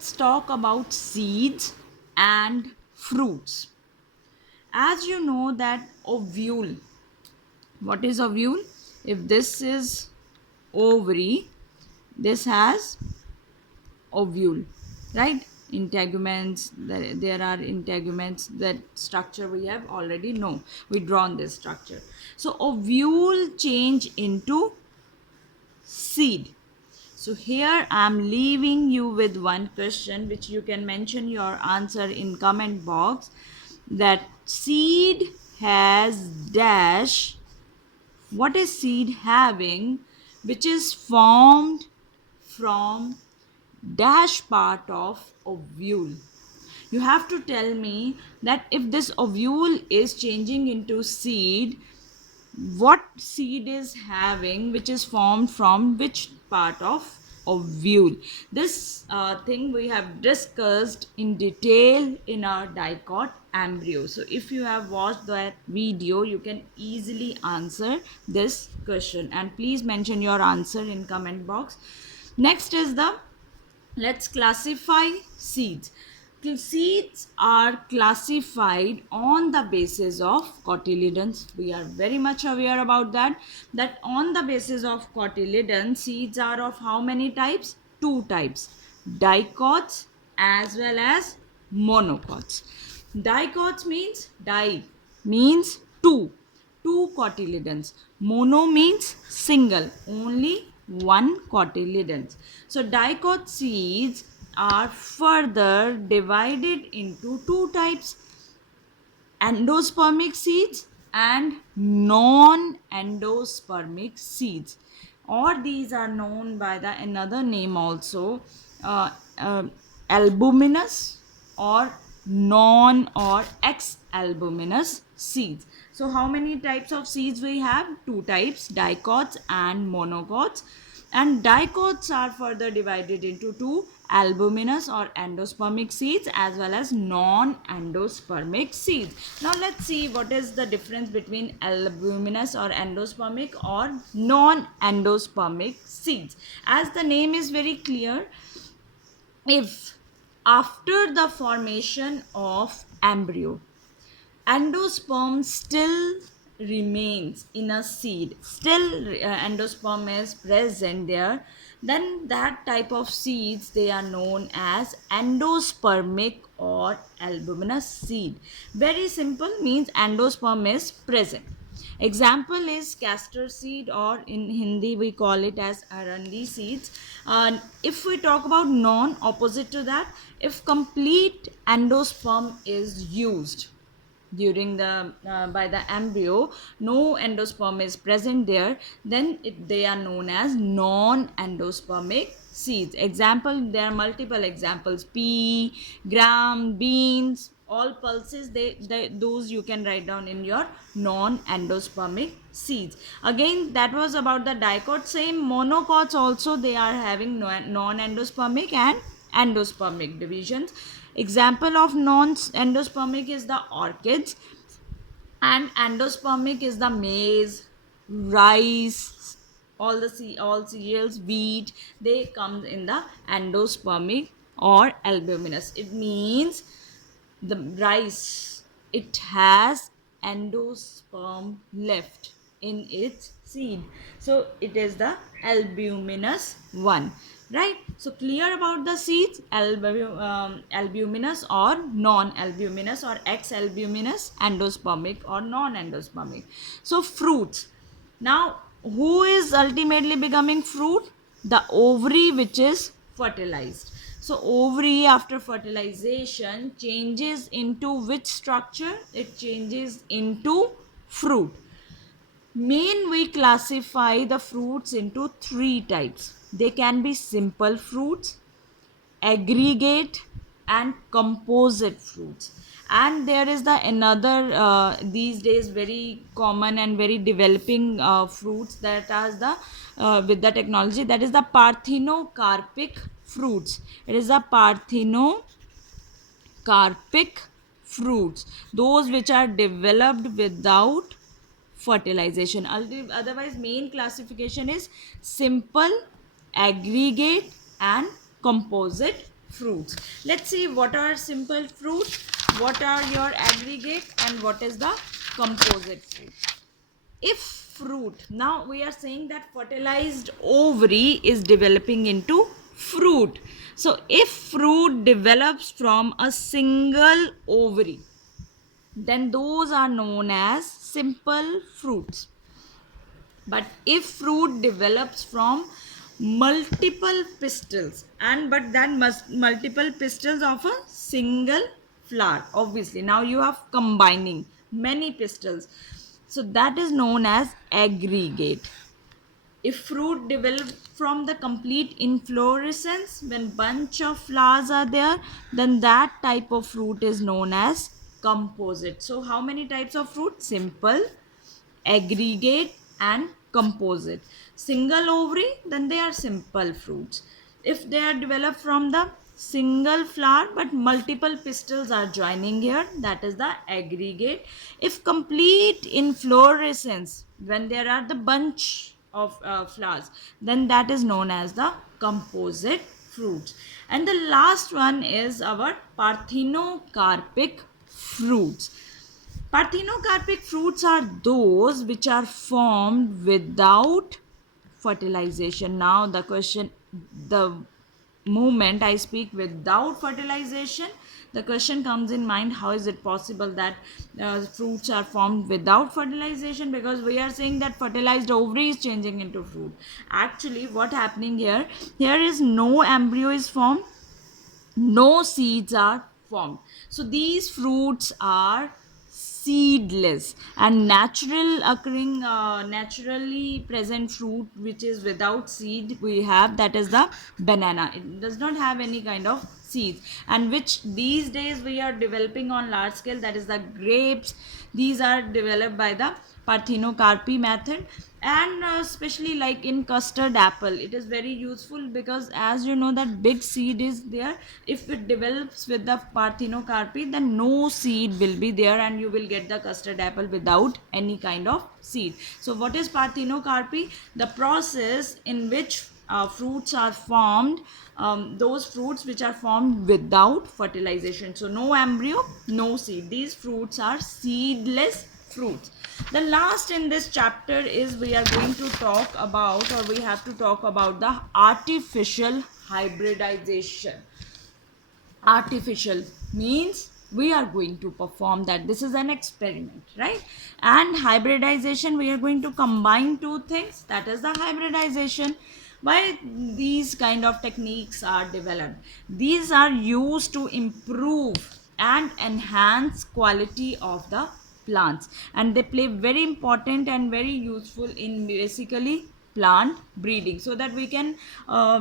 let's talk about seeds and fruits. As you know that ovule, what is ovule? If this is ovary, this has ovule, right? Integuments, there are integuments, that structure we have already know. We drawn this structure. So ovule change into seed. So here I am leaving you with one question which you can mention your answer in comment box, that seed has dash. What is seed having which is formed from dash part of ovule? You have to tell me that if this ovule is changing into seed, what seed is having which is formed from which part of ovule. This thing we have discussed in detail in our dicot embryo. So if you have watched that video, you can easily answer this question, and please mention your answer in comment box. Next is the, let's classify seeds. Seeds are classified on the basis of cotyledons. We are very much aware about that on the basis of cotyledons, seeds are of how many types? Two types: dicots as well as monocots. Dicots means means two cotyledons. Mono means single, only one cotyledons. So dicot seeds are further divided into two types: endospermic seeds and non-endospermic seeds, or these are known by the another name also, uh, uh, albuminous or non or ex albuminous seeds. So how many types of seeds we have? Two types: dicots and monocots. And dicots are further divided into two: albuminous or endospermic seeds as well as non-endospermic seeds. Now let's see what is the difference between albuminous or endospermic or non-endospermic seeds. As the name is very clear, if after the formation of embryo, endosperm still remains in a seed, still endosperm is present there, then that type of seeds, they are known as endospermic or albuminous seed. Very simple, means endosperm is present. Example is castor seed, or in Hindi we call it as arandi seeds. If we talk about non, opposite to that, if complete endosperm is used during the by the embryo, no endosperm is present there, then they are known as non-endospermic seeds. Example, there are multiple examples: pea, gram, beans, all pulses, those you can write down in your non-endospermic seeds. Again, that was about the dicot. Same monocots also, they are having non-endospermic and endospermic divisions. Example of non-endospermic is the orchids, and endospermic is the maize, rice, all cereals, wheat. They come in the endospermic or albuminous. It means the rice, it has endosperm left in its seed, so it is the albuminous one, right? So clear about the seeds: albuminous or non-albuminous or ex-albuminous, endospermic or non-endospermic. So fruits. Now who is ultimately becoming fruit? The ovary which is fertilized. So ovary after fertilization changes into which structure? It changes into fruit. Main, we classify the fruits into three types. They can be simple fruits, aggregate, and composite fruits. And there is the another these days very common and very developing fruits, that are the with the technology, that is the parthenocarpic fruits. It is the parthenocarpic fruits, those which are developed without fertilization. Otherwise, main classification is simple, aggregate, and composite fruits. Let's see what are simple fruit, what are your aggregate, and what is the composite fruit. If fruit, now we are saying that fertilized ovary is developing into fruit. So if fruit develops from a single ovary, then those are known as simple fruits. But if fruit develops from multiple pistils, and but that must multiple pistils of a single flower, obviously now you have combining many pistils, so that is known as aggregate. If fruit develop from the complete inflorescence, when bunch of flowers are there, then that type of fruit is known as composite. So how many types of fruit? Simple, aggregate, and composite. Single ovary, then they are simple fruits. If they are developed from the single flower but multiple pistils are joining here, that is the aggregate. If complete inflorescence, when there are the bunch of flowers, then that is known as the composite fruits. And the last one is our parthenocarpic fruits. Parthenocarpic fruits are those which are formed without fertilization. Now, the question, the moment I speak without fertilization, the question comes in mind, how is it possible that fruits are formed without fertilization? Because we are saying that fertilized ovary is changing into fruit. Actually, what happening here? Here is no embryo is formed, no seeds are formed. So these fruits are seedless, and natural occurring naturally present fruit which is without seed we have, that is the banana. It does not have any kind of seeds, and which these days we are developing on large scale, that is the grapes. These are developed by the parthenocarpy method. And especially like in custard apple, it is very useful because as you know that big seed is there. If it develops with the parthenocarpy, then no seed will be there and you will get the custard apple without any kind of seed. So what is parthenocarpy? The process in which fruits are formed, those fruits which are formed without fertilization. So no embryo, no seed. These fruits are seedless fruits. The last in this chapter is we are going to talk about, or we have to talk about the artificial hybridization. Artificial means we are going to perform that. This is an experiment, right? And hybridization, we are going to combine two things, that is the hybridization. Why these kind of techniques are developed? These are used to improve and enhance quality of the plants, and they play very important and very useful in basically plant breeding, so that we can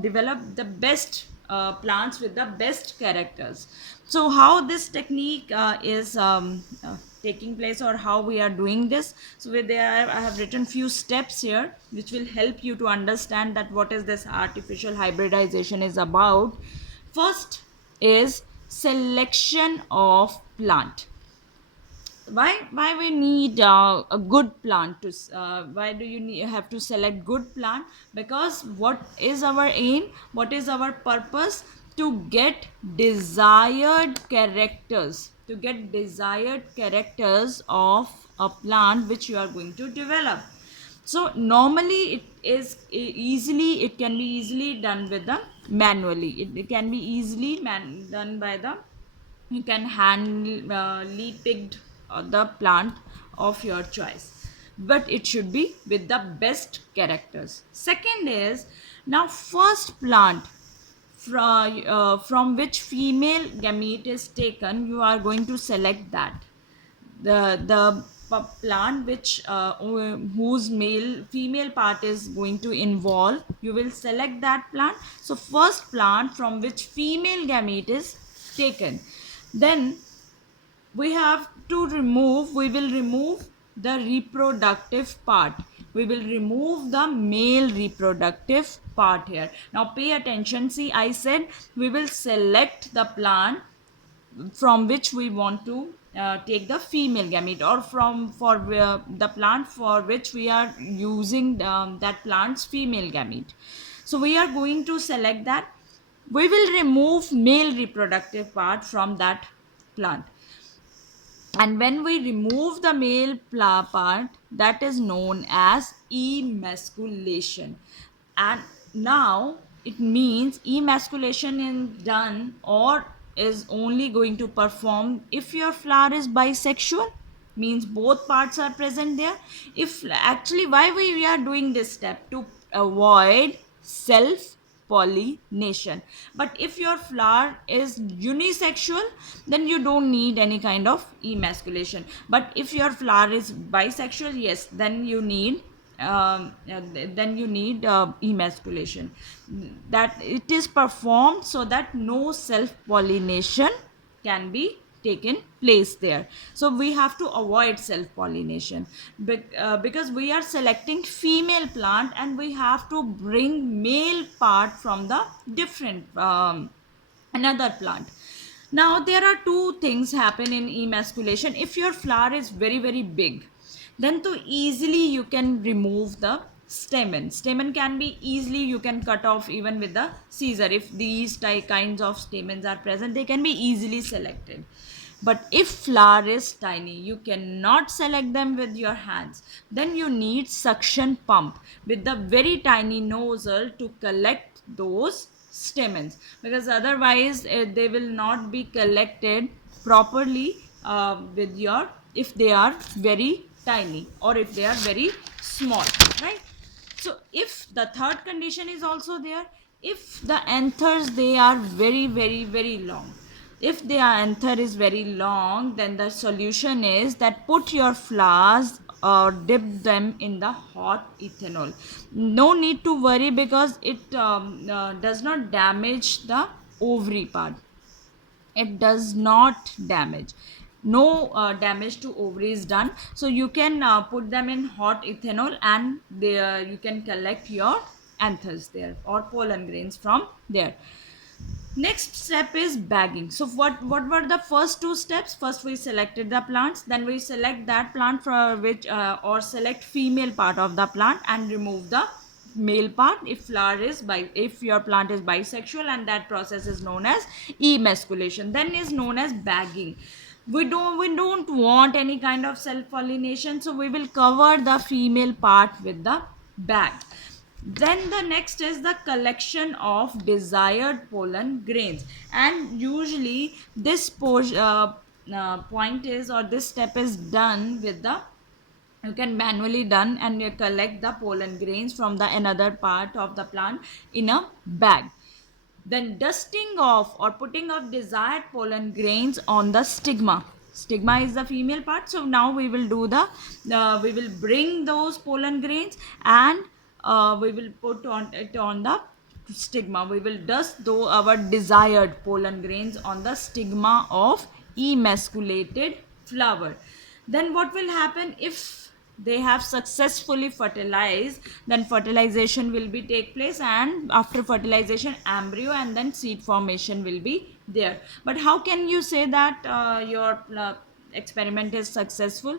develop the best plants with the best characters. So how this technique is taking place, or how we are doing this? So with there I have written few steps here which will help you to understand that what is this artificial hybridization is about. First is selection of plant. Why we need a good plant to why do you have to select good plant? Because what is our aim, what is our purpose? To get desired characters, to get desired characters of a plant which you are going to develop. So normally it is easily, it can be easily done with the manually. It can be easily done by the, you can handily picked the plant of your choice, but it should be with the best characters. Second is, now first plant from which female gamete is taken, you are going to select that. The plant which whose male female part is going to involve, you will select that plant. So first plant from which female gamete is taken. Then we have to remove, we will remove the reproductive part, we will remove the male reproductive part here. Now pay attention, see I said we will select the plant from which we want to take the female gamete, or from for the plant for which we are using that plant's female gamete. So we are going to select that. we will remove male reproductive part from that plant. And when we remove the male part, that is known as emasculation. And now it means emasculation is done or is only going to perform if your flower is bisexual, means both parts are present there. If actually, why we are doing this step? To avoid self pollination. But if your flower is unisexual, then you don't need any kind of emasculation. But if your flower is bisexual, yes, then you need emasculation, that it is performed so that no self pollination can be taken place there. So we have to avoid self pollination because we are selecting female plant and we have to bring male part from the different another plant. Now there are two things happen in emasculation. If your flower is very very big, then to easily you can remove the stamen can be easily, you can cut off even with the scissor. If these kinds of stamens are present, they can be easily selected. But if flower is tiny, you cannot select them with your hands. Then you need suction pump with the very tiny nozzle to collect those stamens, because otherwise they will not be collected properly with your, if they are very tiny or if they are very small, right? So if the third condition is also there, if the anthers they are very very very long, if the anther is very long, then the solution is that put your flowers or dip them in the hot ethanol. No need to worry because it does not damage the ovary part. It does not damage, no damage to ovaries done. So you can put them in hot ethanol and there you can collect your anthers there or pollen grains from there. Next step is bagging. So what were the first two steps? First we selected the plants, then we select that plant for which or select female part of the plant and remove the male part if flower is if your plant is bisexual, and that process is known as emasculation. Then is known as bagging. We don't want any kind of self pollination, so we will cover the female part with the bag. Then the next is the collection of desired pollen grains, and usually this point is, or this step is done with the, you can manually done and you collect the pollen grains from the another part of the plant in a bag. Then dusting off or putting of desired pollen grains on the stigma. Stigma is the female part. So now we will do the we will bring those pollen grains and we will put on it on the stigma. We will dust though our desired pollen grains on the stigma of emasculated flower. Then what will happen if they have successfully fertilized? Then fertilization will be take place, and after fertilization embryo and then seed formation will be there. But how can you say that your experiment is successful?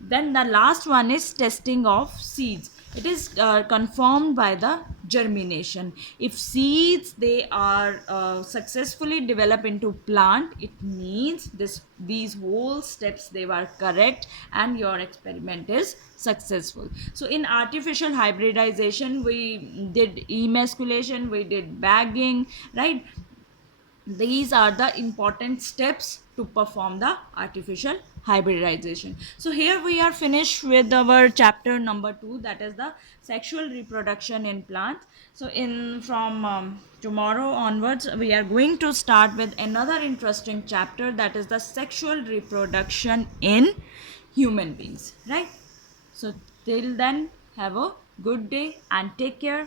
Then the last one is testing of seeds. It is confirmed by the germination. If seeds they are successfully developed into plant, it means these whole steps they were correct and your experiment is successful. So in artificial hybridization we did emasculation, we did bagging, right? These are the important steps to perform the artificial hybridization. So here we are finished with our chapter number 2, that is the sexual reproduction in plants. So in from tomorrow onwards we are going to start with another interesting chapter, that is the sexual reproduction in human beings, right? So till then, have a good day and take care.